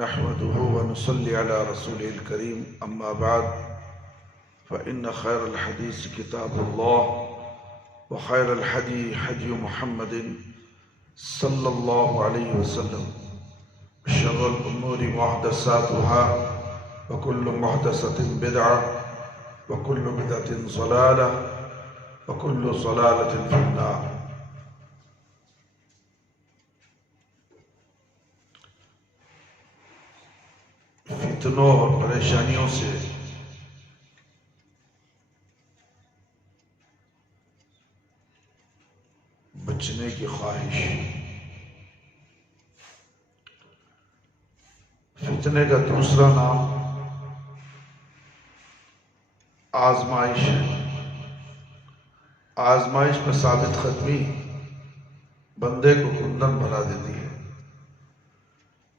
نحمده ونصلي على رسوله الكريم أما بعد فإن خير الحديث كتاب الله وخير الحدي حدي محمد صلى الله عليه وسلم شر الأمور محدثاتها وكل محدثة بدعة وكل بدعة ضلالة وكل ضلالة في النار۔ فتنوں اور پریشانیوں سے بچنے کی خواہش۔ فتنے کا دوسرا نام آزمائش ہے۔ آزمائش میں ثابت قدمی بندے کو کندن بنا دیتی ہے،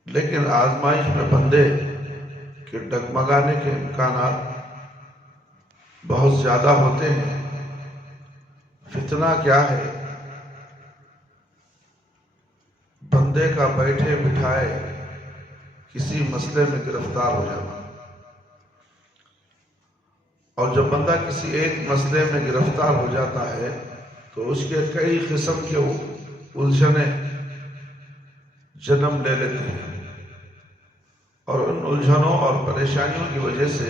لیکن آزمائش میں بندے کہ ڈگمگانے کے امکانات بہت زیادہ ہوتے ہیں۔ فتنہ کیا ہے؟ بندے کا بیٹھے بٹھائے کسی مسئلے میں گرفتار ہو جانا، اور جب بندہ کسی ایک مسئلے میں گرفتار ہو جاتا ہے تو اس کے کئی قسم کے الجھنیں جنم لے لیتے ہیں، اور ان الجھنوں اور پریشانیوں کی وجہ سے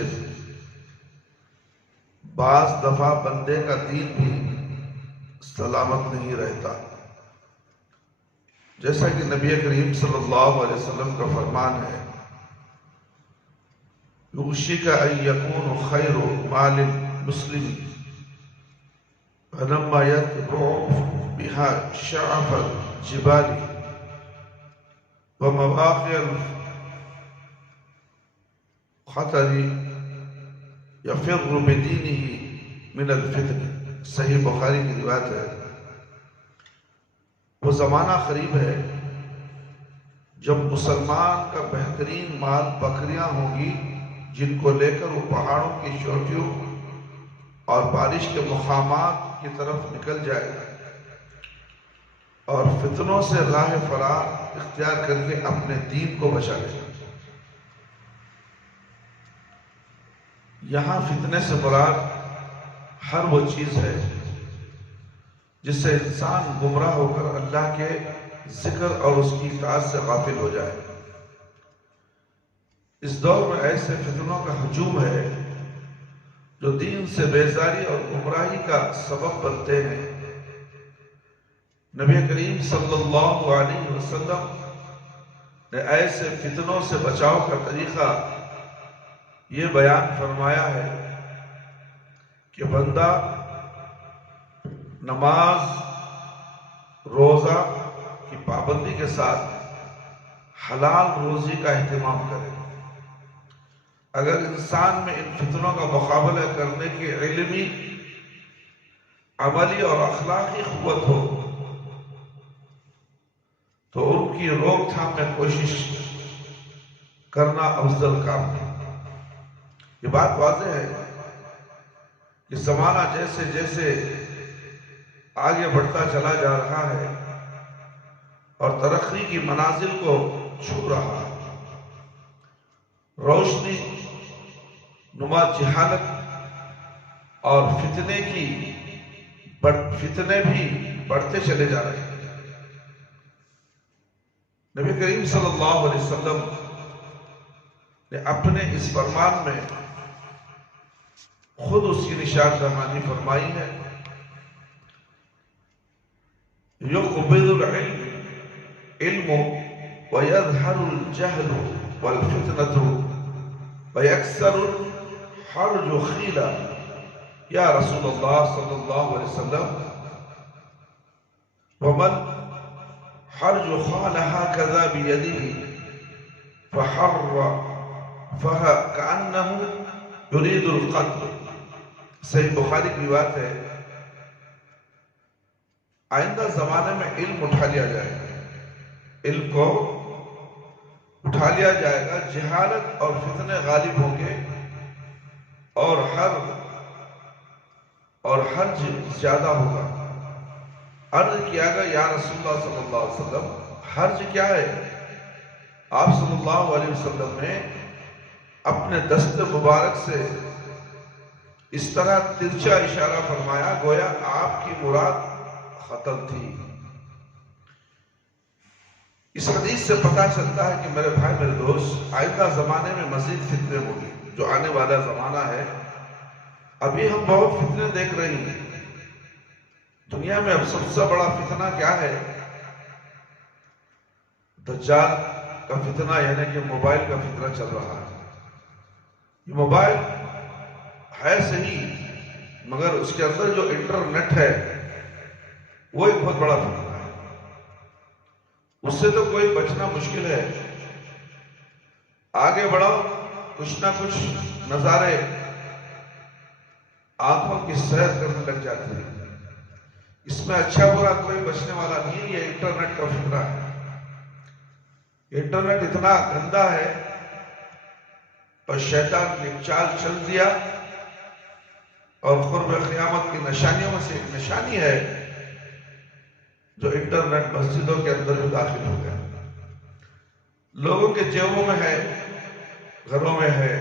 بعض دفعہ بندے کا دین بھی سلامت نہیں رہتا۔ جیسا کہ نبی کریم صلی اللہ علیہ وسلم کا فرمان ہے، یوشک ان یکون خیر مال المسلم فلما یتبع بها شعف الجبال ومواقع خطر یفر بدینہ من الفتن۔ صحیح بخاری کی روایت ہے۔ وہ زمانہ قریب ہے جب مسلمان کا بہترین مال بکریاں ہوں گی، جن کو لے کر وہ پہاڑوں کی چوٹیوں اور بارش کے مقامات کی طرف نکل جائے گا، اور فتنوں سے راہ فرار اختیار کر کے اپنے دین کو بچا لے گا۔ یہاں فتنے سے مراد ہر وہ چیز ہے جس سے انسان گمراہ ہو کر اللہ کے ذکر اور اس کی اطاعت سے غافل ہو جائے۔ اس دور میں ایسے فتنوں کا ہجوم ہے جو دین سے بیزاری اور گمراہی کا سبب بنتے ہیں۔ نبی کریم صلی اللہ علیہ وسلم نے ایسے فتنوں سے بچاؤ کا طریقہ یہ بیان فرمایا ہے کہ بندہ نماز روزہ کی پابندی کے ساتھ حلال روزی کا اہتمام کرے۔ اگر انسان میں ان فتنوں کا مقابلہ کرنے کی علمی، عملی اور اخلاقی قوت ہو تو ان کی روک تھام میں کوشش کرنا افضل کام ہے۔ یہ بات واضح ہے کہ زمانہ جیسے جیسے آگے بڑھتا چلا جا رہا ہے اور ترقی کی منازل کو چھو رہا ہے، روشنی نما جہالت اور فتنے بھی بڑھتے چلے جا رہے ہیں۔ نبی کریم صلی اللہ علیہ وسلم نے اپنے اس فرمان میں خود اس کی نشان دہانی فرمائی ہے، یقبض العلم علم ویظہر الجہل والفتنة ویکثر الحرج خیلا۔ یا رسول اللہ صلی اللہ علیہ وسلم، ومن حرج خال هكذا بيده فكأنه يريد القتل۔ صحیح بخاری کی روایت ہے، آئندہ زمانے میں علم اٹھا لیا جائے گا، علم کو اٹھا لیا جائے گا، جہالت اور فتنے غالب ہوں گے، اور حرج زیادہ ہوگا۔ عرض کیا گیا، یا رسول اللہ صلی اللہ علیہ وسلم، حرج کیا ہے؟ آپ صلی اللہ علیہ وسلم نے اپنے دست مبارک سے اس طرح ترچا اشارہ فرمایا گویا آپ کی مراد ختم تھی۔ اس حدیث سے پتہ چلتا ہے کہ میرے بھائی میرے دوست، آئندہ زمانے میں مزید فتنے ہوں گے۔ جو آنے والا زمانہ ہے، ابھی ہم بہت فتنے دیکھ رہے ہیں دنیا میں۔ اب سب سے بڑا فتنہ کیا ہے؟ دجال کا فتنہ، یعنی کہ موبائل کا فتنہ چل رہا ہے۔ یہ موبائل ہے صحیح، مگر اس کے اندر جو انٹرنیٹ ہے وہ ایک بہت بڑا فتنہ ہے۔ اس سے تو کوئی بچنا مشکل ہے۔ آگے بڑھو، کچھ نہ کچھ نظارے آنکھوں کی سیر کرنے لگ جاتے ہیں۔ اس میں اچھا برا کوئی بچنے والا نہیں۔ یہ انٹرنیٹ کا فتنہ ہے۔ انٹرنیٹ اتنا گندا ہے اور شیطان نے چال چل دیا، اور قرب قیامت کی نشانیوں میں سے ایک نشانی ہے جو انٹرنیٹ مسجدوں کے اندر بھی داخل ہو گیا۔ لوگوں کے جیبوں میں ہے، گھروں میں ہے،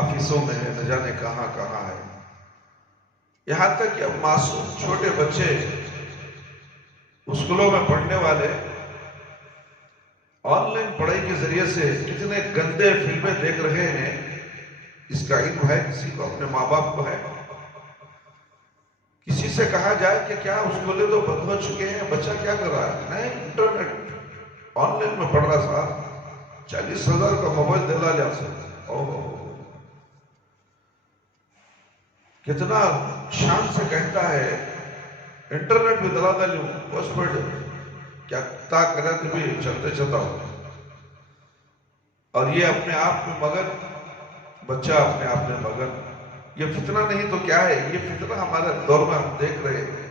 آفیسوں میں ہے، نہ جانے کہاں کہاں ہے۔ یہاں تک کہ اب معصوم چھوٹے بچے اسکولوں میں پڑھنے والے آن لائن پڑھائی کے ذریعے سے کتنے گندے فلمیں دیکھ رہے ہیں، اس کا علم ہے کسی کو؟ اپنے ماں باپ کو ہے؟ کسی سے کہا جائے کہ کیا اسکولیں تو بند ہو چکے ہیں، بچہ کیا کر رہا ہے؟ نہیں، انٹرنیٹ آن لائن میں پڑھ رہا صاحب، 40,000 کا موبائل دلا لیا سکتا۔ کتنا شان سے کہتا ہے انٹرنیٹ بھی دلا دے لوں، پوسٹ پیڈ کیا تا کرت بھی چلتے چلتا ہو۔ اور یہ اپنے آپ میں مگن، بچہ اپنے آپ میں مگن۔ یہ فتنہ نہیں تو کیا ہے؟ یہ فتنہ ہمارے دور میں ہم دیکھ رہے ہیں۔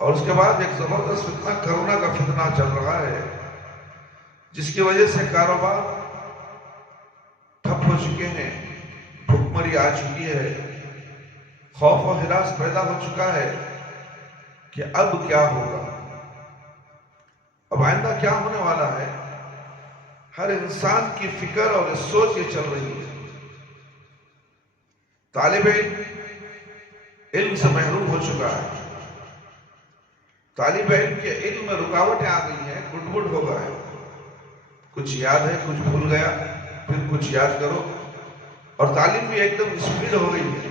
اور اس کے بعد ایک زبردست فتنہ کرونا کا فتنہ چل رہا ہے، جس کی وجہ سے کاروبار ٹھپ ہو چکے ہیں، بھوکمری آ چکی ہے، خوف و ہراس پیدا ہو چکا ہے کہ اب کیا ہوگا، اب آئندہ کیا ہونے والا ہے۔ ہر انسان کی فکر اور سوچ یہ چل رہی ہے۔ طالب علم سے محروم ہو چکا ہے، طالب علم کے علم میں رکاوٹیں آ گئی ہیں، گڑبڑ ہو گیا ہے، کچھ یاد ہے، کچھ بھول گیا، پھر کچھ یاد کرو، اور تعلیم بھی ایک دم اسپیڈ ہو گئی ہے۔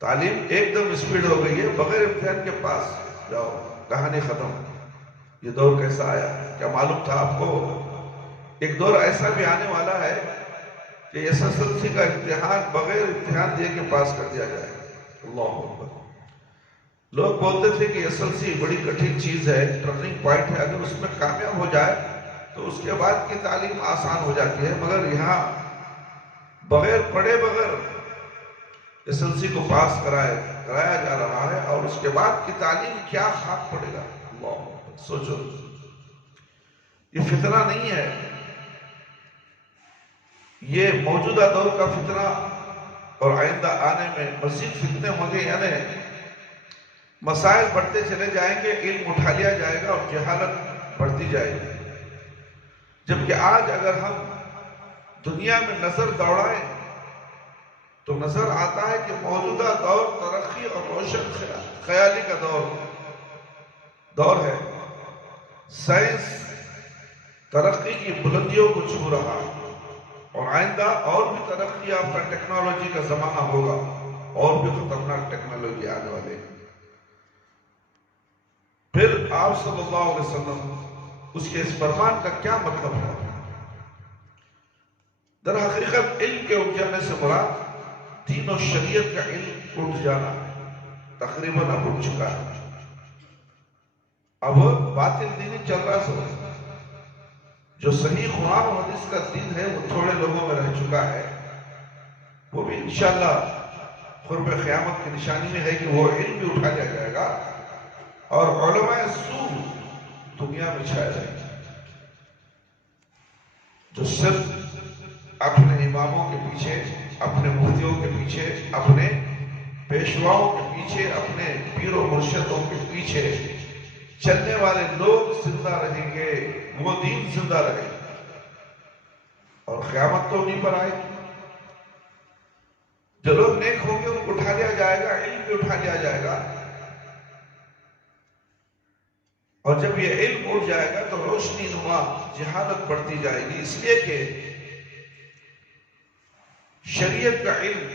تعلیم ایک دم اسپیڈ ہو گئی ہے، بغیر امتحان کے پاس جاؤ، کہانی ختم۔ یہ دور کیسا آیا؟ کیا معلوم تھا آپ کو؟ ایک دور ایسا بھی آنے والا ہے کہ SSLC کا امتحان بغیر امتحان دیے کے پاس کر دیا جائے۔ اللہ اکبر۔ لوگ بولتے تھے کہ SSLC بڑی کٹھن چیز ہے، ٹرننگ پوائنٹ ہے، اگر اس میں کامیاب ہو جائے تو اس کے بعد کی تعلیم آسان ہو جاتی ہے، مگر یہاں بغیر پڑھے بغیر SSLC کو پاس کرایا جا رہا ہے، اور اس کے بعد کی تعلیم کیا خاک پڑے گا۔ اللہ اکبر۔ سوچو، یہ فتنہ نہیں ہے، یہ موجودہ دور کا فتنہ، اور آئندہ آنے میں مزید فتنے ہوں گے، یعنی مسائل بڑھتے چلے جائیں گے، علم اٹھا لیا جائے گا اور جہالت بڑھتی جائے گی۔ جبکہ آج اگر ہم دنیا میں نظر دوڑائیں تو نظر آتا ہے کہ موجودہ دور ترقی اور روشن خیالی کا دور ہے۔ سائنس ترقی کی بلندیوں کو چھو رہا ہے، اور آئندہ اور بھی ترقی یافتہ ٹیکنالوجی کا زمانہ ہوگا، اور بھی خطرناک ٹیکنالوجی آنے والے۔ پھر آپ صلی اللہ علیہ وسلم اس کے اس فرمان کا کیا مطلب ہے؟ در حقیقت علم کے اٹھ جانے سے مراد دین و شریعت کا علم اٹھ جانا تقریباً اب اٹھ چکا ہے۔ اب باطل دینی چل رہا سو، جو صحیح قرآن و حدیث کا دین ہے وہ تھوڑے لوگوں میں رہ چکا ہے۔ وہ بھی انشاءاللہ قرب قیامت کی نشانی میں ہے کہ وہ علم بھی اٹھا لیا جائے گا، اور علماء سو دنیا میں چھائے جائیں گے، جو صرف اپنے اماموں کے پیچھے، اپنے مفتیوں کے پیچھے، اپنے پیشواؤں کے پیچھے، اپنے پیر و مرشدوں کے پیچھے چلنے والے لوگ زندہ رہیں گے، وہ دین زندہ رہے گا، اور قیامت تو انہیں پر آئے گی۔ جو لوگ نیک ہوں گے ان کو اٹھا لیا جائے گا، علم بھی اٹھا لیا جائے گا، اور جب یہ علم اٹھ جائے گا تو روشنی نما جہالت بڑھتی جائے گی، اس لیے کہ شریعت کا علم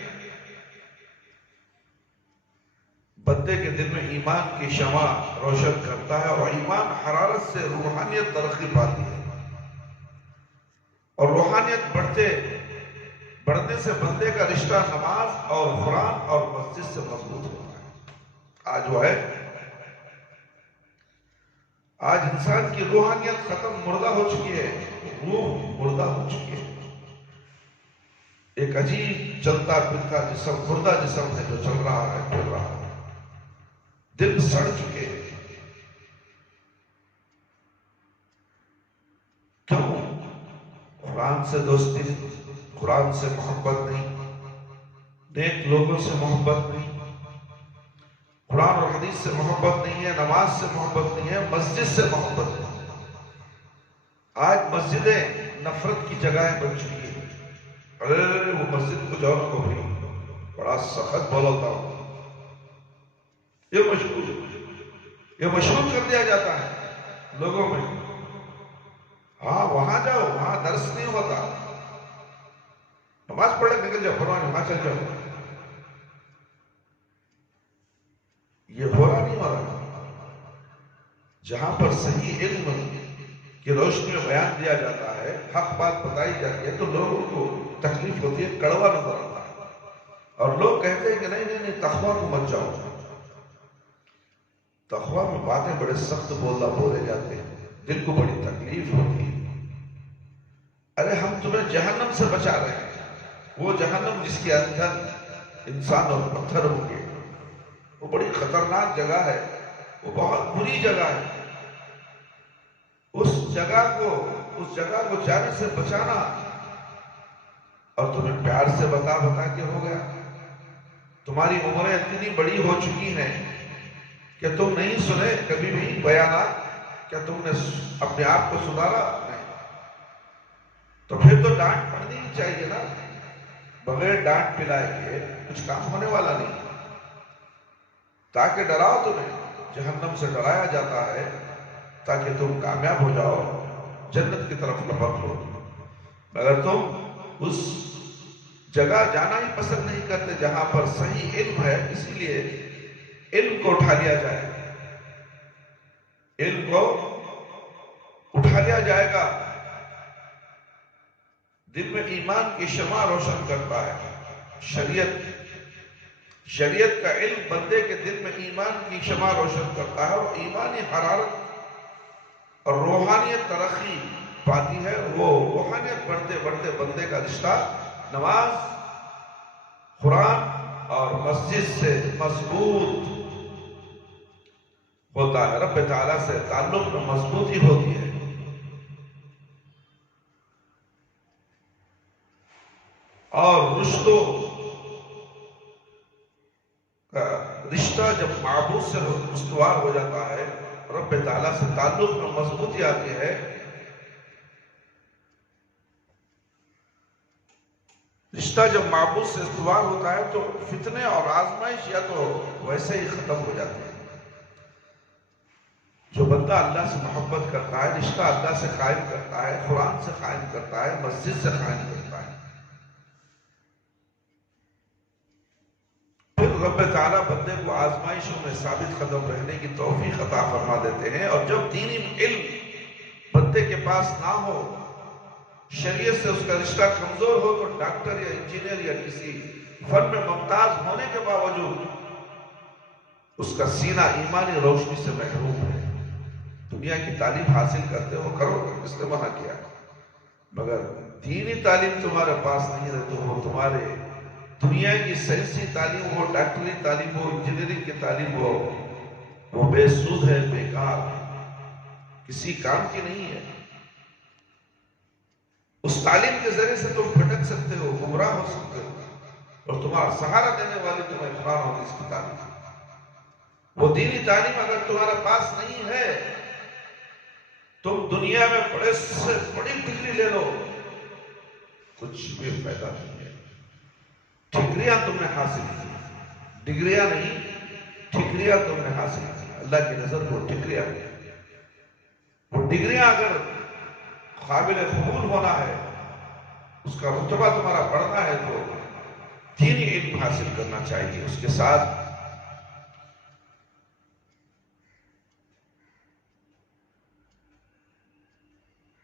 بندے کے دل میں ایمان کی شمع روشن کرتا ہے، اور ایمان حرارت سے روحانیت ترقی پاتی ہے، اور روحانیت بڑھنے سے بندے کا رشتہ نماز اور قرآن اور مسجد سے مضبوط ہوتا ہے۔ آج انسان کی روحانیت ختم، مردہ ہو چکی ہے، روح مردہ ہو چکی ہے، ایک عجیب چلتا پھرتا جسم، مردہ جسم ہے جو چل رہا ہے، پھر رہا ہے، دل سڑ چکے ہیں۔ کیوں؟ قرآن سے دوستی نہیں، قرآن سے محبت نہیں، نیک لوگوں سے محبت نہیں، قرآن اور حدیث سے محبت نہیں ہے، نماز سے محبت نہیں ہے، مسجد سے محبت نہیں۔ آج مسجدیں نفرت کی جگہیں بن چکی ہیں۔ ارے وہ مسجد کو جاؤ کو بھی بڑا سخت بولتا ہوں، یہ مشہور کر دیا جاتا ہے لوگوں میں۔ ہاں وہاں جاؤ، وہاں درس نہیں ہوتا، نماز پڑھے نکل جاؤ، پڑھو وہاں چل جاؤ۔ یہ ہو رہا نہیں ہو رہا۔ جہاں پر صحیح علم کی روشنی میں بیان دیا جاتا ہے، حق بات بتائی جاتی ہے، تو لوگوں کو تکلیف ہوتی ہے، کڑوا نظر آتا ہے، اور لوگ کہتے ہیں کہ نہیں تقویٰ کو مت جاؤ۔ تقویٰ میں باتیں بڑے سخت بولے جاتے ہیں، دل کو بڑی تکلیف ہوتی ہے۔ ارے ہم تمہیں جہنم سے بچا رہے ہیں، وہ جہنم جس کے اندر انسان اور پتھر ہوں گے، وہ بڑی خطرناک جگہ ہے، وہ بہت بری جگہ ہے۔ اس جگہ کو جانے سے بچانا، اور تمہیں پیار سے بتا کے ہو گیا۔ تمہاری عمریں اتنی بڑی ہو چکی ہیں کہ تم نہیں سنے کبھی بھی بیانات، کیا تم نے اپنے آپ کو سدھارا؟ نہیں۔ تو پھر تو ڈانٹ پڑنی ہی چاہیے نا، بغیر ڈانٹ پلائے کے کچھ کام ہونے والا نہیں، تاکہ ڈراؤ تمہیں، جہنم سے ڈرایا جاتا ہے تاکہ تم کامیاب ہو جاؤ، جنت کی طرف لپک لو۔ مگر تم اس جگہ جانا ہی پسند نہیں کرتے جہاں پر صحیح علم ہے، اسی لیے علم کو اٹھا لیا جائے، علم کو اٹھا لیا جائے گا، دل میں ایمان کی شمع روشن کرتا ہے۔ شریعت کا علم بندے کے دل میں ایمان کی شمع روشن کرتا ہے، اور ایمانی حرارت اور روحانیت ترقی پاتی ہے، وہ روحانیت بڑھتے بندے کا رشتہ نماز، قرآن اور مسجد سے مضبوط ہوتا ہے، رب تعالیٰ سے تعلق میں مضبوطی ہوتی ہے۔ اور رشتہ جب معبود سے استوار ہو جاتا ہے، رب تعالیٰ سے تعلق میں مضبوطی آتی ہے، رشتہ جب معبود سے استوار ہوتا ہے تو فتنے اور آزمائش یا تو ویسے ہی ختم ہو جاتے ہیں۔ جو بندہ اللہ سے محبت کرتا ہے، رشتہ اللہ سے قائم کرتا ہے، قرآن سے قائم کرتا ہے، مسجد سے قائم کرتا ہے، پھر رب تعالیٰ بندے کو آزمائشوں میں ثابت قدم رہنے کی توفیق عطا فرما دیتے ہیں۔ اور جب دینی علم بندے کے پاس نہ ہو، شریعت سے اس کا رشتہ کمزور ہو، تو ڈاکٹر یا انجینئر یا کسی فن میں ممتاز ہونے کے باوجود اس کا سینہ ایمانی روشنی سے محروم ہے۔ دنیا کی تعلیم حاصل کرتے ہو، کرو، اس نے منع کیا، مگر دینی تعلیم تمہارے پاس نہیں ہے تو وہ تمہارے دنیا کی سائنسی تعلیم ہو، ڈاکٹری تعلیم ہو، انجینئرنگ کی تعلیم ہو، وہ بے سود ہے، بیکار، کسی کام کی نہیں ہے۔ اس تعلیم کے ذریعے سے تم بھٹک سکتے ہو، گمراہ ہو سکتے ہو، اور تمہارا سہارا دینے والی تمہیں قرآن اور حدیث کی تعلیم ہے۔ وہ دینی تعلیم اگر تمہارے پاس نہیں ہے، تم دنیا میں بڑے سے بڑی ڈگری لے لو، کچھ بھی فائدہ نہیں ہے۔ ٹھکریاں تم نے حاصل کی، ڈگریاں نہیں، ٹھکریاں تم نے حاصل کی۔ اللہ کی نظر وہ ٹھکریاں، وہ ڈگریاں اگر قابل قبول ہونا ہے، اس کا رتبہ تمہارا بڑھنا ہے، تو دینی علم حاصل کرنا چاہیے۔ اس کے ساتھ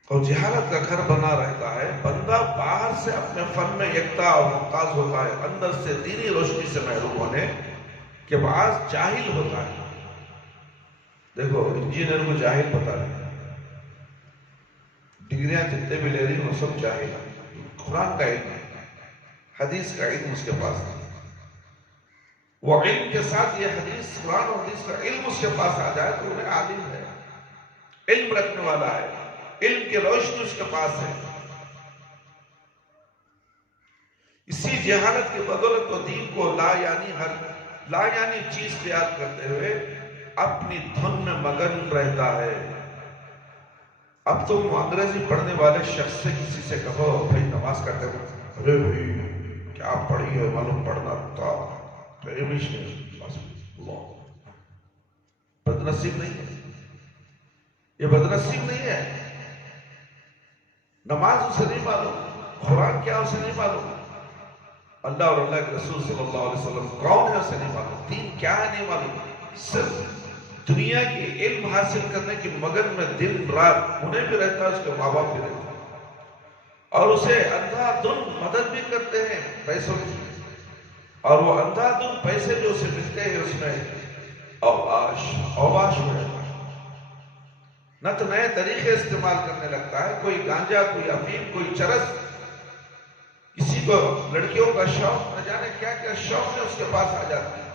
اور جہالت کا گھر بنا رہتا ہے، بندہ باہر سے اپنے فن میں یکتا اور ممتاز ہوتا ہے، اندر سے دینی روشنی سے محروم ہونے کے بعد جاہل ہوتا ہے۔ دیکھو انجینئر کو جاہل پتا نہیں، ڈگریاں جتنے بھی لے رہی ہیں وہ سب جاہل ہیں۔ قرآن کا علم، حدیث کا علم اس کے پاس نہیں، وہ علم کے ساتھ یہ حدیث، قرآن اور حدیث کا علم اس کے پاس آ جائے تو انہیں عالم ہے، علم رکھنے والا ہے، علم کی روشنی اس کے پاس ہے۔ اسی جہالت کی بدولت و دین کو لا یعنی چیز خیال کرتے ہوئے اپنی دھن میں مگن رہتا ہے۔ اب تم انگریزی پڑھنے والے شخص سے کسی سے کہو بھائی نماز کرتے ہو، ارے بھائی کیا پڑھی ہے، معلوم پڑھنا تھا، بدنصیب نہیں ہے، یہ بدنصیب نہیں ہے۔ نماز اسے نہیں معلوم، قرآن کیا اسے نہیں معلوم، اللہ اور اللہ کے رسول صلی اللہ علیہ وسلم کون ہے اسے نہیں معلوم، دین کیا ہے نہیں معلوم، صرف دنیا کی علم حاصل کرنے کی مگن میں دن رات انہیں بھی رہتا ہے، اس کے ماں باپ بھی رہتا ہے، اور اسے اندھا دن مدد بھی کرتے ہیں پیسوں کی، اور وہ اندھا دن پیسے جو اسے ملتے ہیں اس میں اوباش ہو جاتا ہے، نہ تو نئے طریقے استعمال کرنے لگتا ہے، کوئی گانجا، کوئی افیم، کوئی چرس، کسی کو لڑکیوں کا شوق، نہ جانے کیا کیا شوق ہے اس کے پاس آ جاتی ہے۔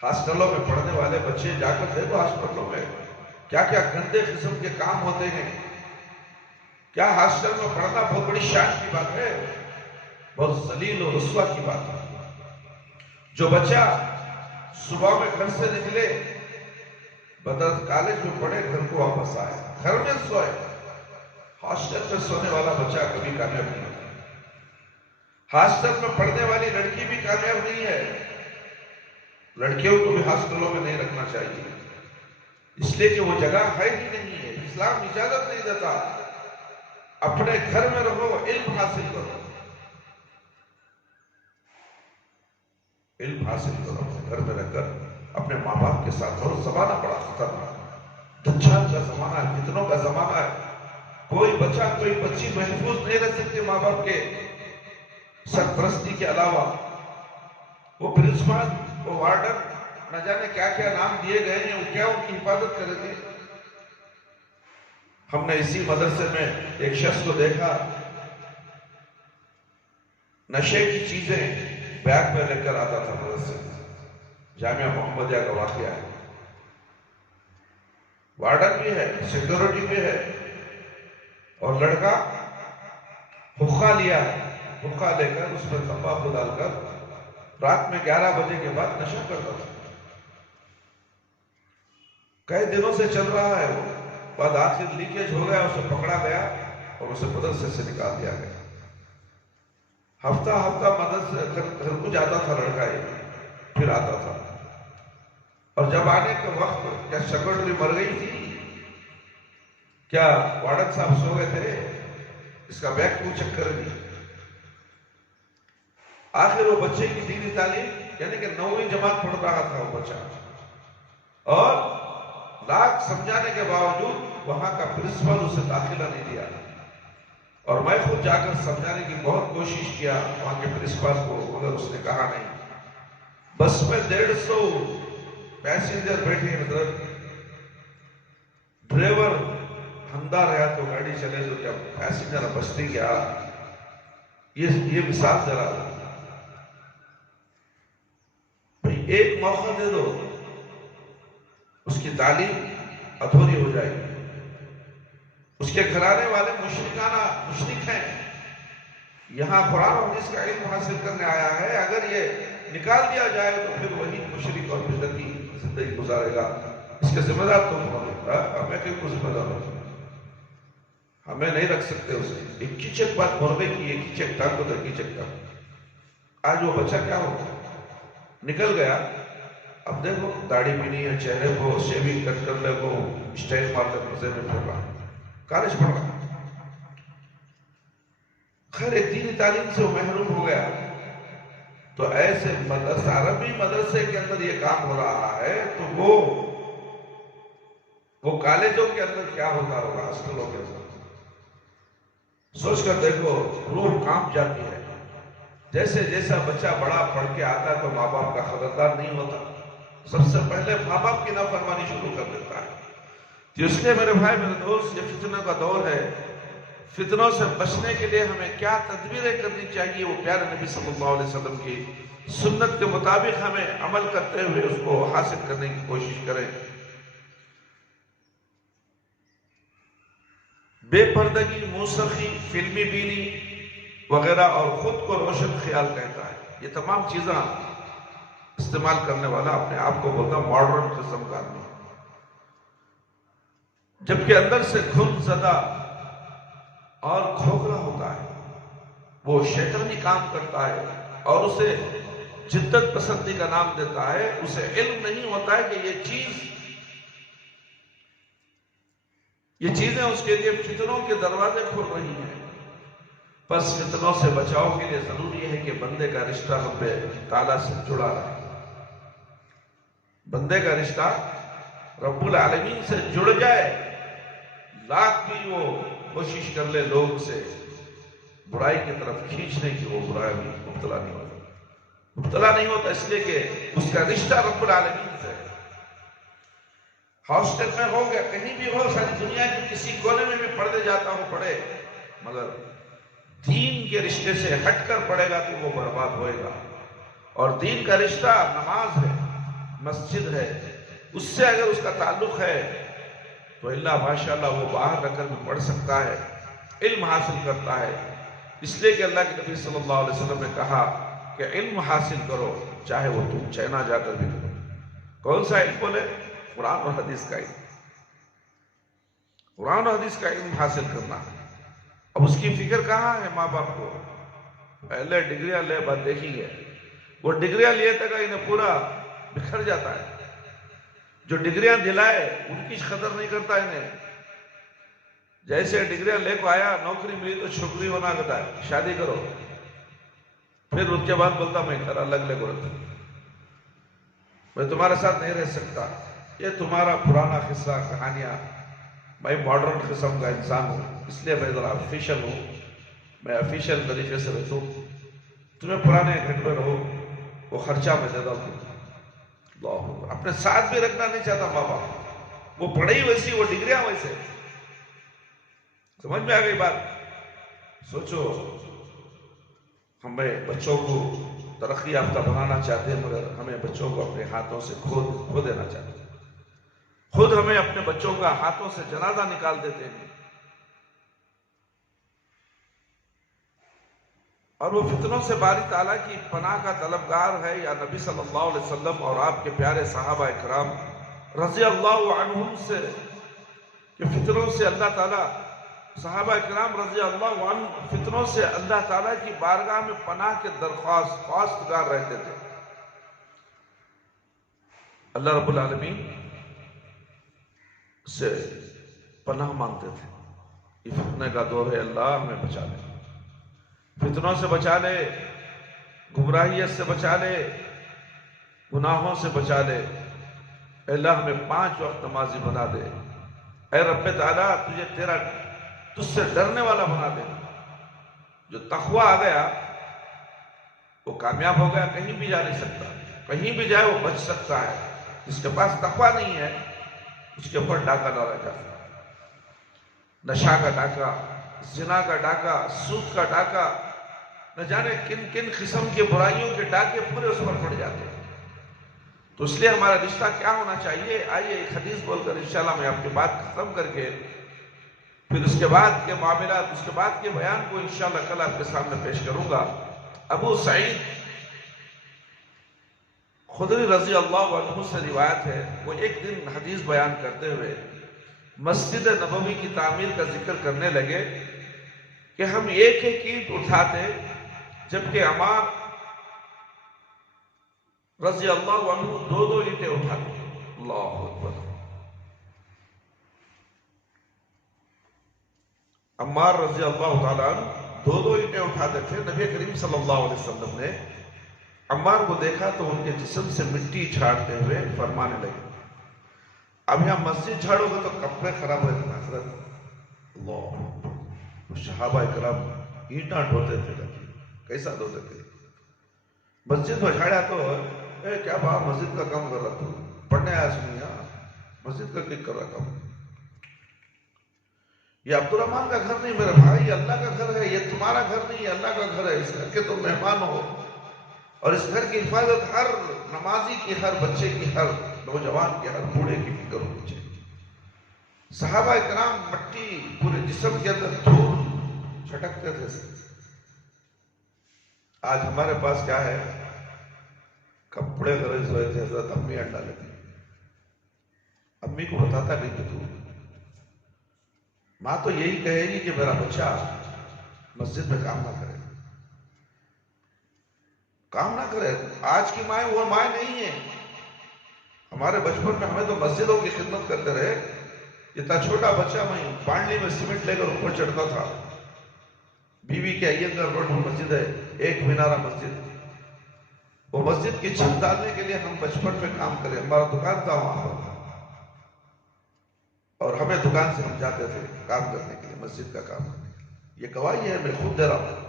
ہاسٹلوں میں پڑھنے والے بچے جا کر دیکھو، ہاسٹلوں میں کیا کیا گندے قسم کے کام ہوتے ہیں۔ کیا ہاسٹل میں پڑھنا بہت بڑی شان کی بات ہے؟ بہت ذلیل و رسوا کی بات ہے۔ جو بچہ صبح میں گھر سے نکلے، بدر کالج میں پڑھے، گھر کو واپس آئے، گھر میں سوئے، ہاسٹل میں سونے والا بچہ کبھی کامیاب نہیں ہوتا۔ ہاسٹل میں پڑھنے والی لڑکی بھی کامیاب نہیں ہے۔ لڑکیوں کو بھی ہاسٹلوں میں نہیں رکھنا چاہیے، اس لیے کہ وہ جگہ ہے ہی نہیں ہے، اسلام اجازت نہیں دیتا۔ اپنے گھر میں رہو، علم حاصل کرو، علم حاصل کرو، گھر میں رہ کر اپنے ماں باپ کے ساتھ رہو۔ زمانہ بڑا خطرناک، دجال کا زمانہ ہے، فتنوں کا زمانہ ہے، کوئی بچہ کوئی بچی محفوظ نہیں رہ سکتے ماں باپ کے سرپرستی کے علاوہ۔ وہ پرنسپل، وہ وارڈن، نہ جانے کیا کیا نام دیے گئے ہیں، وہ کیا ان کی حفاظت کرے گے۔ ہم نے اسی مدرسے میں ایک شخص کو دیکھا، نشے کی چیزیں بیگ میں لے کر آتا تھا مدرسے، جامعہ محمدیہ کا واقعہ ہے۔ وارڈن بھی ہے، سیکورٹی بھی ہے، اور لڑکا حقہ لیا، حقہ لے کر اس میں تمباکو ڈال کر رات میں 11 بجے کے بعد نشہ کرتا تھا۔ کئی دنوں سے چل رہا ہے وہ، بعد آخر لیکیج ہو گیا، اسے پکڑا گیا اور اسے مدرسے سے نکال دیا گیا۔ ہفتہ ہفتہ مدرسے گھر کو جاتا تھا لڑکا، یہ پھر آتا تھا، اور جب آنے کے وقت کیا سیکورٹری مر گئی تھی، کیا وارڈن صاحب سو گئے تھے، اس کا بیگ کیوں چیک کر دی۔ آخر وہ بچے کی دینی تعلیم یعنی کہ 9ویں جماعت پڑھ رہا تھا وہ بچہ، اور لاکھ سمجھانے کے باوجود وہاں کا پرنسپل اسے داخلہ نہیں دیا، اور میں خود جا کر سمجھانے کی بہت کوشش کیا وہاں کے پرنسپل کو، مگر اس نے کہا نہیں۔ بس میں 150 پیسنجر بیٹھے ہیں، ڈرائیور ہمدار رہا تو گاڑی چلے تو کیا پیسنجر بچتی کیا؟ یہ مثال ذرا بھئی ایک موقع دے دو، اس کی تعلیم ادھوری ہو جائے گی۔ اس کے گھرانے والے مشرک ہیں، یہاں قرآن اور حدیث کا علم حاصل کرنے آیا ہے، اگر یہ نکال دیا جائے تو پھر وہی مشرک اور بدعتی زندگی گزارے گا، اس کے ذمہ دار تم ہو، ہمیں کیوں کو ذمہ دار ہو؟ ہمیں نہیں رکھ سکتے اسے. ایک کیچک بات مرغے کی، ایک کیچک ٹانگ کو در کیچک ٹانگ. آج وہ بچہ کیا ہو نکل گیا. اب دیکھو داڑھی بھی نہیں ہے، چہرے کو شیونگ کٹ کر لے کو اسٹائل مار لے، مزے میں پھر رہا، کالج پڑھ رہا. خیر ایک دینی تعلیم سے وہ محروم ہو گیا. تو ایسے مدرسہ، عربی مدرسے کے اندر یہ کام ہو رہا ہے، تو وہ کالجوں کے اندر کیا ہوتا ہوگا، ہاسٹلوں کے اندر. سوچ کر دیکھو، روح کانپ جاتی ہے. جیسے جیسا بچہ بڑا پڑھ کے آتا ہے تو ماں باپ کا خبردار نہیں ہوتا، سب سے پہلے ماں باپ کی نافرمانی شروع کر دیتا ہے. تو اس لیے میرے بھائی میرے دوست، یہ فتنہ کا دور ہے. فتنوں سے بچنے کے لیے ہمیں کیا تدبیریں کرنی چاہیے، وہ پیارے نبی صلی اللہ علیہ وسلم کی سنت کے مطابق ہمیں عمل کرتے ہوئے اس کو حاصل کرنے کی کوشش کریں. بے پردگی، موسیقی، فلمی بینی وغیرہ اور خود کو روشن خیال کہتا ہے. یہ تمام چیزیں استعمال کرنے والا اپنے آپ کو بولتا ماڈرن قسم کا آدمی، جبکہ اندر سے گھن زدہ اور کھوکھلا ہوتا ہے. وہ شیطانی کام کرتا ہے اور اسے جدت پسندی کا نام دیتا ہے. اسے علم نہیں ہوتا ہے کہ یہ چیزیں اس کے لیے فتنوں کے دروازے کھول رہی ہیں. بس فتنوں سے بچاؤ کے لیے ضروری ہے کہ بندے کا رشتہ رب تعالیٰ سے جڑا رہے. بندے کا رشتہ رب العالمین سے جڑ جائے. لاکھ بھی وہ کوشش کر لے لوگ سے برائی کی طرف کھینچنے کی، وہ برائی بھی مبتلا نہیں ہوتا اس لیے کہ اس کا رشتہ رب العالمین سے. ہاسٹل میں ہو گیا، کہیں بھی ہو، ساری دنیا کی کسی کونے میں بھی پڑھنے جاتا ہو پڑھے، مگر دین کے رشتے سے ہٹ کر پڑے گا تو وہ برباد ہوئے گا. اور دین کا رشتہ نماز ہے، مسجد ہے، اس سے اگر اس کا تعلق ہے تو اللہ ماشاءاللہ وہ باہر رکھ کر بھی پڑھ سکتا ہے، علم حاصل کرتا ہے. اس لیے کہ اللہ کے نبی صلی اللہ علیہ وسلم نے کہا کہ علم حاصل کرو، چاہے وہ تم چائنا جا کر بھی کرو. کون سا علم بولے؟ قرآن اور حدیث کا علم. قرآن و حدیث کا علم حاصل کرنا. اب اس کی فکر کہاں ہے ماں باپ کو؟ پہلے ڈگریاں لے، بات دیکھی ہے، وہ ڈگریاں لیے تک انہیں پورا بکھر جاتا ہے. جو ڈگریاں دلائے ان کی قدر نہیں کرتا انہیں. جیسے ڈگریاں لے کو آیا، نوکری ملی تو چھوکری ہونا کہتا ہے، شادی کرو. پھر اس کے بعد بولتا میں گھر الگ لے کو رکھتا، میں تمہارے ساتھ نہیں رہ سکتا. یہ تمہارا پرانا قصہ کہانیاں. میں ماڈرن قسم کا انسان ہوں، اس لیے میں ذرا آفیشل ہوں، میں آفیشل طریقے سے رہتا ہوں. تمہیں پرانے گھر میں رہو، وہ خرچہ میں دے ڈالتا ہوں. اپنے ساتھ بھی رکھنا نہیں چاہتا ماں باپ. وہ پڑھائی ویسی، وہ ڈگریاں ویسے. سمجھ میں آ گئی بات؟ سوچو، ہمیں بچوں کو ترقی یافتہ بنانا چاہتے ہیں، مگر ہمیں بچوں کو اپنے ہاتھوں سے کھو دینا چاہتے ہیں. خود ہمیں اپنے بچوں کا ہاتھوں سے جنازہ نکال دیتے ہیں. اور وہ فتنوں سے باری تعالیٰ کی پناہ کا طلبگار ہے یا نبی صلی اللہ علیہ وسلم اور آپ کے پیارے صحابہ اکرام رضی اللہ عنہم سے، کہ فتنوں سے اللہ تعالیٰ، صحابہ اکرام رضی اللہ عنہ فتنوں سے اللہ تعالیٰ کی بارگاہ میں پناہ کے خواستگار رہتے تھے. اللہ رب العالمین سے پناہ مانگتے تھے. یہ فتنے کا دور ہے، اللہ ہمیں بچا لے، فتنوں سے بچا لے، گمراہیت سے بچا لے، گناہوں سے بچا لے. اے اللہ ہمیں 5 وقت نمازی بنا دے. اے رب تعالیٰ تجھ سے ڈرنے والا بنا دے. جو تقوی آ گیا وہ کامیاب ہو گیا، کہیں بھی جا نہیں سکتا، کہیں بھی جائے وہ بچ سکتا ہے. جس کے پاس تقوی نہیں ہے اس کے اوپر ڈاکہ ڈالا جاتا ہے. نشہ کا ڈاکہ، زنا کا ڈاکہ، سود کا ڈاکہ، نہ جانے کن کن قسم کے برائیوں کے ڈاکے پورے اس پر پڑ جاتے ہیں. تو اس لیے ہمارا رشتہ کیا ہونا چاہیے؟ آئیے ایک حدیث بول کر انشاءاللہ میں آپ کی بات ختم کر کے پھر اس کے بعد کے معاملات، اس کے بعد کے بیان کو انشاءاللہ کل آپ کے سامنے پیش کروں گا. ابو سعید خدری رضی اللہ عنہ سے روایت ہے، وہ ایک دن حدیث بیان کرتے ہوئے مسجد نبوی کی تعمیر کا ذکر کرنے لگے کہ ہم ایک ایک اینٹ اٹھاتے جبکہ عمار رضی اللہ عنہ دو دو اینٹیں اٹھاتے. اللہ اکبر. عمار رضی اللہ تعالیٰ عنہ دو دو اینٹیں اٹھاتے تھے. نبی کریم صلی اللہ علیہ وسلم نے عمار کو دیکھا تو ان کے جسم سے مٹی جھاڑتے ہوئے فرمانے لگے، اب یہاں مسجد جھاڑو گے تو کپڑے خراب ہو جائیں. حضرت اللہ، صحابہ کرام اینٹاں ڈھوتے تھے. کیسا دھوتے تھے؟ مسجد میں جھاڑا تو کیا باپ مسجد کا کام کر رہا تو پڑھنے آیا سنیا، مسجد کا کلک کر رہا کام. یہ عبد الرحمن کا گھر نہیں میرے بھائی، یہ اللہ کا گھر ہے. یہ تمہارا گھر نہیں، یہ اللہ کا گھر ہے. اس گھر کے تم مہمان ہو اور اس گھر کی حفاظت ہر نمازی کی، ہر بچے کی، ہر نوجوان کی، ہر بوڑھے کی فکر ہونی چاہیے. صحابہ کرام مٹی پورے جسم کے اندر دھول چھٹکتے تھے. آج ہمارے پاس کیا ہے؟ کپڑے غرض ہوئے تھے. حضرت امی انڈا لیتی، امی کو بتاتا نہیں کہ تو ماں تو یہی کہے گی کہ میرا بچہ مسجد میں کام نہ کرے، کام نہ کرے. آج کی مائیں وہ مائیں نہیں ہیں. ہمارے بچپن میں ہمیں تو مسجدوں کی خدمت کرتے رہے. اتنا چھوٹا بچہ میں پانڈی میں سیمنٹ لے کر اوپر چڑھتا تھا. بیوی کے ایّنگر روڈ میں مسجد ہے، ایک مینارہ مسجد. وہ مسجد کی چھت ڈالنے کے لیے ہم بچپن میں کام کرے. ہمارا دکان تھا وہاں پر اور ہمیں دکان سے ہم جاتے تھے کام کرنے کے لیے، مسجد کا کام کرنے کے لیے. یہ گواہی ہے، میں خود دے رہا ہوں.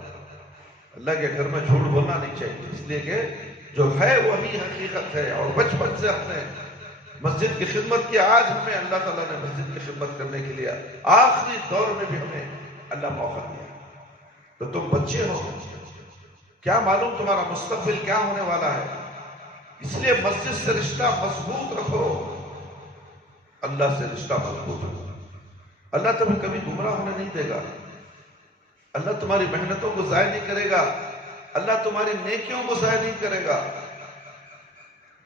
اللہ کے گھر میں جھوٹ بولنا نہیں چاہیے، اس لیے کہ جو ہے وہی حقیقت ہے. اور بچپن سے ہم نے مسجد کی خدمت کی. آج ہمیں اللہ تعالیٰ نے مسجد کی خدمت کرنے کے لیے آخری دور میں بھی ہمیں اللہ موقع دیا. تو تم بچے ہو، کیا معلوم تمہارا مستقبل کیا ہونے والا ہے. اس لیے مسجد سے رشتہ مضبوط رکھو، اللہ سے رشتہ مضبوط رکھو. اللہ تمہیں کبھی گمراہ ہونے نہیں دے گا. اللہ تمہاری محنتوں کو ضائع نہیں کرے گا. اللہ تمہاری نیکیوں کو ضائع نہیں کرے گا.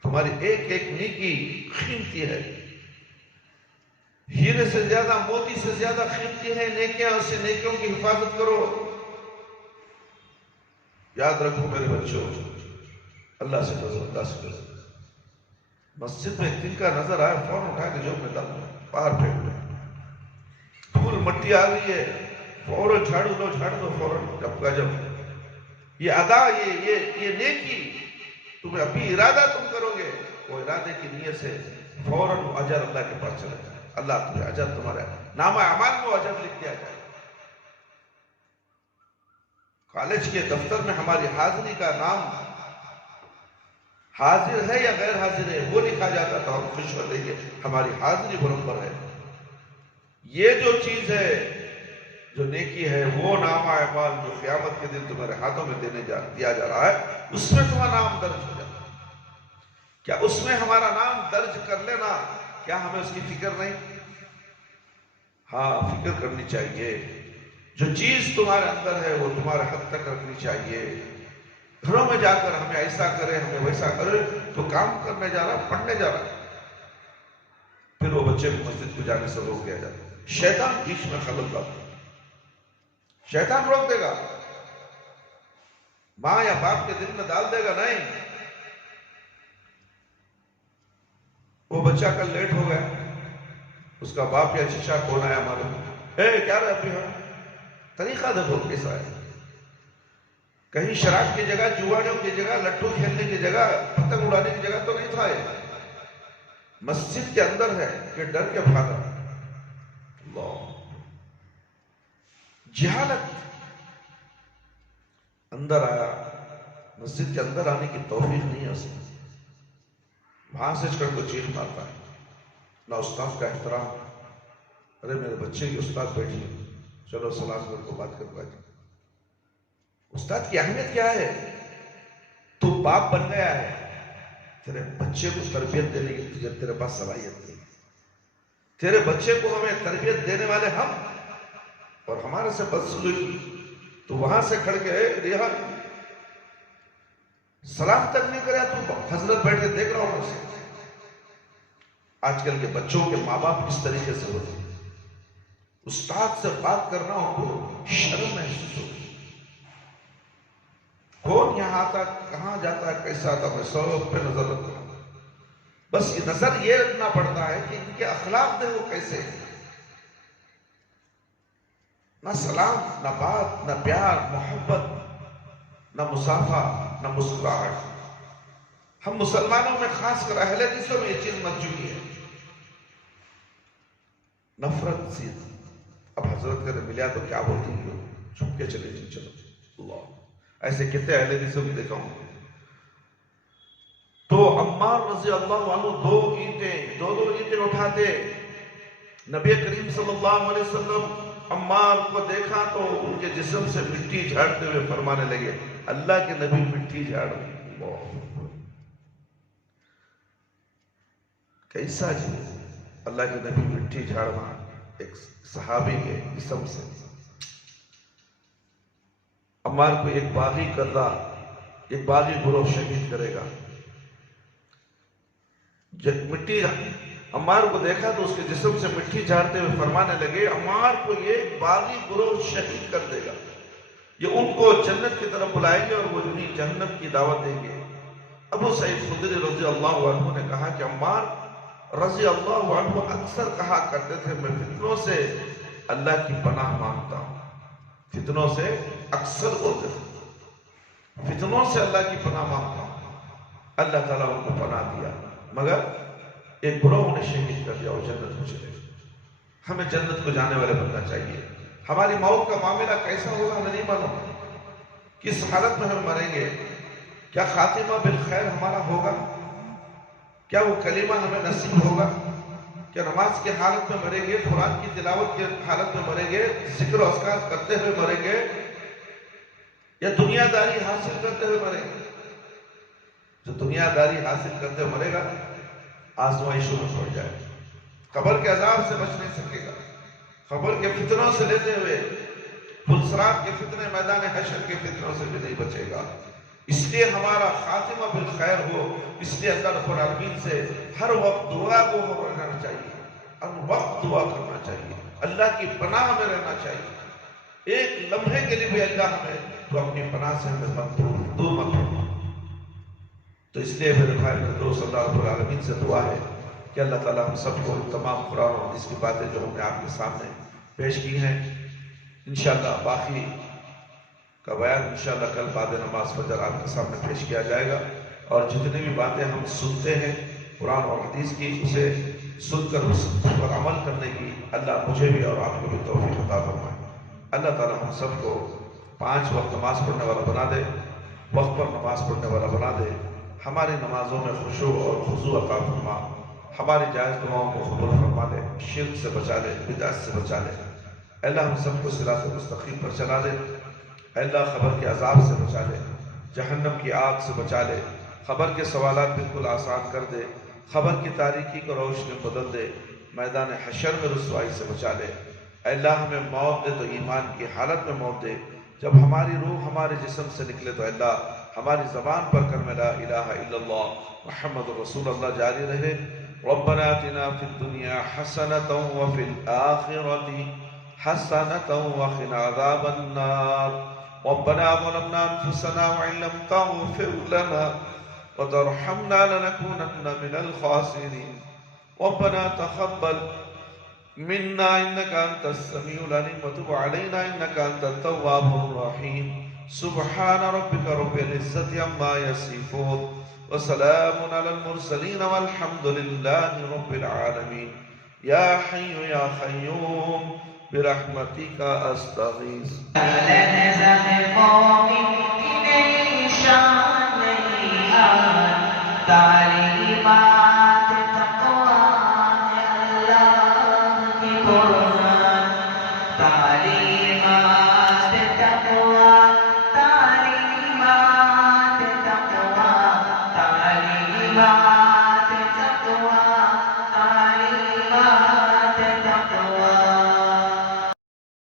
تمہاری ایک ایک نیکی قیمتی ہے. ہیرے سے زیادہ، موتی سے زیادہ قیمتی ہے نیکیاں. اسے نیکیوں کی حفاظت کرو. یاد رکھو میرے بچوں، اللہ سے ڈرو، اللہ سے ڈرو. مسجد میں ایک دن کا نظر آیا، فوراً اٹھا کے جوب میں ڈال دو، باہر پھینک دو. دھول مٹی آ گئی ہے، فوراً جھاڑو دو، جھاڑ دو فوراً. جب یہ ادا، یہ نیکی تمہیں ابھی ارادہ تم کرو گے، وہ ارادے کی نیت سے فوراً اجر اللہ کے پاس چلا جائے. اللہ تمہیں اجر، تمہارا نامہ اعمال میں اجر لکھ دیا جائے. کالج کے دفتر میں ہماری حاضری کا نام حاضر ہے یا غیر حاضر ہے وہ لکھا جاتا تھا. ہم خوش ہوتے کہ ہماری حاضری برابر ہے. یہ جو چیز ہے، جو نیکی ہے، وہ نامہ اعمال جو قیامت کے دن تمہارے ہاتھوں میں دیا جا رہا ہے، اس میں تمہارا نام درج ہو جاتا ہے. کیا اس میں ہمارا نام درج کر لینا، کیا ہمیں اس کی فکر نہیں؟ ہاں، فکر کرنی چاہیے. جو چیز تمہارے اندر ہے وہ تمہارے حد تک رکھنی چاہیے. گھروں میں جا کر ہمیں ایسا کرے، ہمیں ویسا کرے، تو کام کرنے جا رہا، پڑھنے جا رہا. پھر وہ بچے کو مسجد کو جانے سے روک دیا جاتا. شیطان بیچ میں خلل ڈالتا، شیطان روک دے گا. ماں یا باپ کے دل میں ڈال دے گا نہیں. وہ بچہ کل لیٹ ہو گیا، اس کا باپ یا چچا کون آیا ہمارے، کیا رہے ابھی ہم؟ طریقہ دیکھو کیسا ہے. کہیں شراب کی جگہ، جوانوں کی جگہ، لٹو کھیلنے کی جگہ، پتنگ اڑانے کی جگہ تو نہیں تھا. مسجد کے اندر ہے کہ ڈر کے بھاگا. اللہ، جہالت. اندر آیا، مسجد کے اندر آنے کی توفیق نہیں ہے اسے. وہاں سے چڑھ کو چیخ مارتا ہے. نہ استاد کا احترام. ارے میرے بچے کی استاد بیٹھی، چلو سلام کر کو بات کر پائے. استاد کی اہمیت کیا ہے؟ تو باپ بن گیا ہے، تیرے بچے کو تربیت دینے کی تیرے پاس صلاحیت نہیں. تیرے بچے کو ہمیں تربیت دینے والے ہم، اور ہمارے سے بدسلوکی تو وہاں سے کھڑ کے ریحان سلام تک نہیں کرے تو حضرت بیٹھ کے دیکھ رہا ہوں اسے. آج کل کے بچوں کے ماں باپ کس طریقے سے ہوتے ہیں. استاد سے بات کرنا ہو تو شرم محسوس ہوتی. کون یہاں آتا کہاں جاتا ہے کیسا آتا میں سب پہ نظر رکھتا ہوں. بس یہ نظر یہ رکھنا پڑتا ہے کہ ان کے اخلاق دے وہ کیسے ہیں. نہ سلام نہ بات نہ پیار محبت نہ مسافہ نہ مسکراہٹ. ہم مسلمانوں میں خاص کر اہل حدیثوں میں یہ چیز مر چکی ہے. نفرت سی. اب حضرت کا ملیا تو کیا بولتی ہے چھپ کے چلے جی چلو اللہ. ایسے کتنے اہل حدیثوں میں دیکھا ہوں. تو عمار رضی اللہ عنہ دو اینٹیں اٹھاتے. نبی کریم صلی اللہ علیہ وسلم عمار کو دیکھا تو ان کے جسم سے مٹی جھاڑتے ہوئے فرمانے لگے اللہ کے نبی مٹی جھاڑ. کیسا جی اللہ کے نبی مٹی جھاڑنا ایک صحابی کے جسم سے. عمار کو ایک باغی کردا ایک باغی گروہ شہید کرے گا. جب مٹی عمار کو دیکھا تو اس کے جسم سے مٹی جھاڑتے ہوئے فرمانے لگے عمار کو یہ باغی گروہ شہید کر دے گا. یہ ان کو جنت کی طرف بلائیں گے اور وہ انہیں جہنم کی دعوت دیں گے. ابو سعید خدری رضی اللہ عنہ نے کہا کہ عمار رضی اللہ عنہ اکثر کہا کرتے تھے میں فتنوں سے اللہ کی پناہ مانگتا ہوں. فتنوں سے اکثر بولتے تھے فتنوں سے اللہ کی پناہ مانگتا ہوں. اللہ تعالیٰ ان کو پناہ دیا مگر ایک گروہ نے شہید کر دیا اور جنت کو چلے. ہمیں جنت کو جانے والے بننا چاہیے. ہماری موت کا معاملہ کیسا ہوگا ہمیں نہیں معلوم. کس حالت میں ہم مریں گے. کیا خاتمہ بالخیر ہمارا ہوگا. کیا وہ کلمہ ہمیں نصیب ہوگا. کیا نماز کی حالت میں مریں گے قرآن کی تلاوت کی حالت میں مریں گے ذکر و اذکار کرتے ہوئے مریں گے یا دنیا داری حاصل کرتے ہوئے مریں گے. جو دنیا داری حاصل کرتے ہوئے مرے گا آزمائشوں میں پڑ جائے گا. قبر کے عذاب سے بچ نہیں سکے گا. قبر کے فتنوں سے لیتے ہوئے پلسرات کے فتنے میدان حشر کے فتنوں سے بھی نہیں بچے گا. اس لیے ہمارا خاتمہ بالخیر ہو اس لیے اللہ رب العالمین سے ہر وقت دعا کو کرنا چاہیے. ہر وقت دعا کرنا چاہیے. اللہ کی پناہ میں رہنا چاہیے. ایک لمحے کے لیے بھی اللہ ہمیں تو اپنی پناہ سے ہمیں مت دور مت ہو. تو اس لیے میرے بھائی میرے دوست اللہ رب العالمین سے دعا ہے کہ اللہ تعالیٰ ہم سب کو تمام قرآن اور حدیث کی باتیں جو ہم نے آپ کے سامنے پیش کی ہیں انشاءاللہ باقی کا بیان انشاءاللہ کل بعد نماز فجر آپ کے سامنے پیش کیا جائے گا. اور جتنی بھی باتیں ہم سنتے ہیں قرآن اور حدیث کی اسے سن کر اس پر عمل کرنے کی اللہ مجھے بھی اور آپ کو بھی توفیق عطا فرمائے. اللہ تعالیٰ ہم سب کو 5 وقت نماز پڑھنے والا بنا دے. وقت پر نماز پڑھنے والا بنا دے. ہماری نمازوں میں خشوع اور خضوع عطا فرما. ہماری جائز دعاؤں کو قبول فرما لے. شرک سے بچا لے. بدعت سے بچا لے. اللہ ہم سب کو صراط مستقیم پر چلا دے. اللہ قبر کے عذاب سے بچا لے. جہنم کی آگ سے بچا لے. قبر کے سوالات بالکل آسان کر دے. قبر کی تاریکی کو روشنی بدل دے. میدان حشر میں رسوائی سے بچا لے. اللہ ہمیں موت دے تو ایمان کی حالت میں موت دے. جب ہماری روح ہمارے جسم سے نکلے تو اللہ ہماری زبان پر کلمہ لا الہ الا اللہ محمد رسول اللہ جاری رہے. ربنا آتنا فی الدنیا حسنۃ وفی الآخرۃ حسنۃ وقنا عذاب النار. ربنا ظلمنا انفسنا وان لم تغفر لنا وترحمنا لنكونن من الخاسرين. ربنا تقبل منا انك انت السميع العليم وتب علينا انك انت التواب الرحيم. سبحان ربك رب العزة عما يصفون وسلام على المرسلين والحمد لله رب العالمين. يا حي يا قيوم برحمتك استغيث. تعلیمات